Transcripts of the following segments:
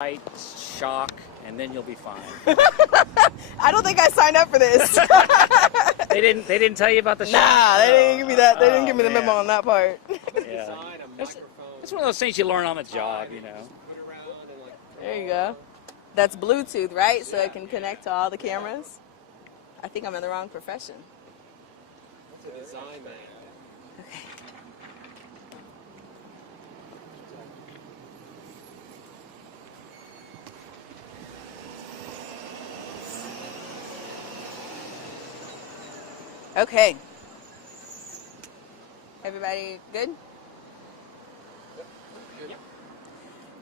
Light, shock, and then you'll be fine. I don't think I signed up for this. They didn't tell you about the shock? Nah, they didn't give me that. They didn't give me the man. memo on that part. Yeah. It's one of those things you learn on the job, you know. There you go. That's Bluetooth, right? So it can connect to all the cameras. I think I'm in the wrong profession. That's a design man. Okay. Okay. Everybody good? Yep.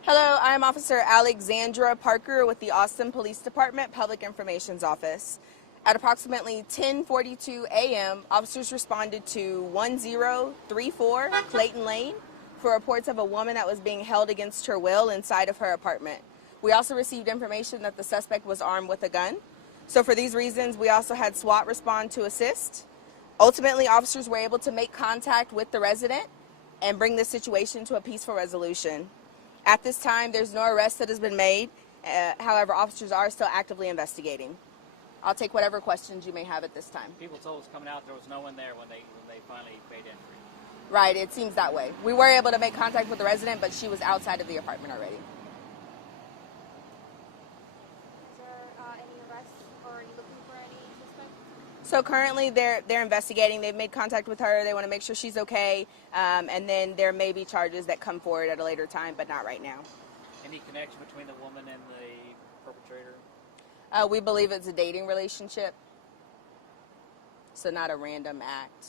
Hello, I'm Officer Alexandra Parker with the Austin Police Department Public Information's Office. At approximately 10:42 a.m., officers responded to 1034 Clayton Lane for reports of a woman that was being held against her will inside of her apartment. We also received information that the suspect was armed with a gun. So for these reasons, we also had SWAT respond to assist. Ultimately, officers were able to make contact with the resident and bring this situation to a peaceful resolution. At this time, there's no arrest that has been made. However, officers are still actively investigating. I'll take whatever questions you may have at this time. People told us coming out there was no one there when they finally made entry. Right, it seems that way. We were able to make contact with the resident, but she was outside of the apartment already. Is there any arrests or are you looking for any suspects? So currently they're investigating. They've made contact with her. They want to make sure she's okay. And then there may be charges that come forward at a later time, but not right now. Any connection between the woman and the perpetrator? We believe it's a dating relationship. So not a random act.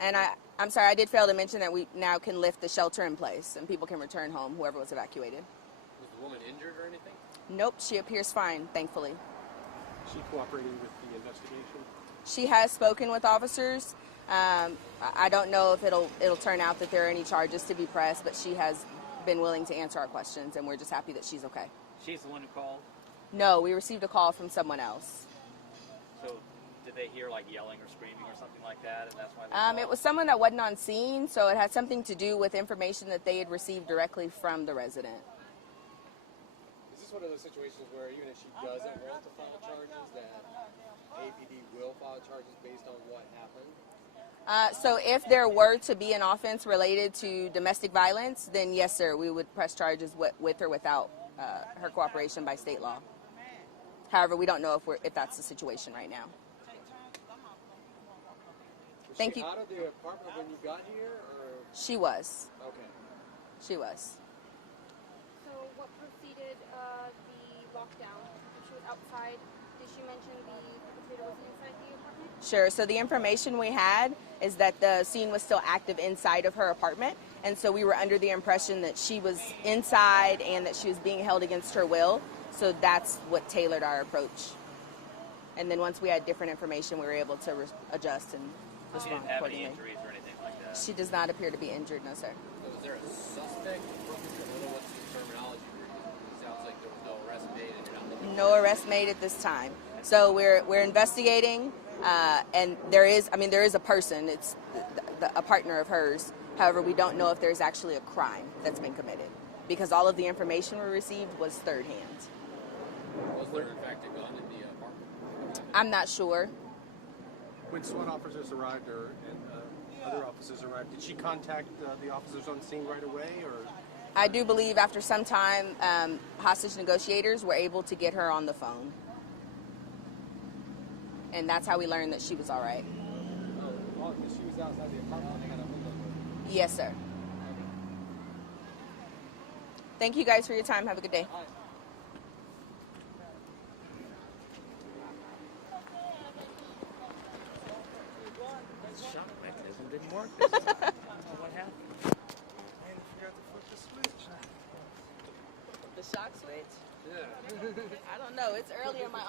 And I'm sorry, I did fail to mention that we now can lift the shelter in place and people can return home, whoever was evacuated. Was the woman injured or anything? Nope, she appears fine, thankfully. Is she cooperating with the investigation? She has spoken with officers. I don't know if it'll turn out that there are any charges to be pressed, but she has been willing to answer our questions, and we're just happy that she's okay. She's the one who called? No, we received a call from someone else. So did they hear like yelling or screaming or something like that, and that's why they called? It was someone that wasn't on scene, so it had something to do with information that they had received directly from the resident. Is this one of those situations where even if she doesn't want to file charges, that APD will file charges based on what happened? So if there were to be an offense related to domestic violence, then yes, sir, we would press charges with or without her cooperation by state law. However, we don't know if that's the situation right now. Thank you. Was she out of the apartment when you got here, or? She was. Okay. She was. So what preceded the lockdown? If she was outside, did she mention the perpetrator was inside the apartment? Sure. So the information we had is that the scene was still active inside of her apartment. And so we were under the impression that she was inside and that she was being held against her will. So that's what tailored our approach. And then once we had different information, we were able to adjust and She respond didn't have any accordingly. injuries or anything like that? She does not appear to be injured, no, sir. So is there a suspect? I don't know what's the terminology we're using. It sounds like there was no arrest made and you're not looking No arrest made at this time. So we're investigating, and there is a person. It's a partner of hers. However, we don't know if there's actually a crime that's been committed because all of the information we received was third hand. Was there in fact a gun in the apartment? I'm not sure. When SWAT officers arrived or other officers arrived, did she contact the officers on scene right away, or? I do believe after some time, hostage negotiators were able to get her on the phone. And that's how we learned that she was all right. Oh, because she was outside the apartment. They got a hold of her. Yes, sir. Thank you guys for your time. Have a good day. The shock mechanism didn't work. What happened? The shock switch? Yeah. I don't know. It's early in my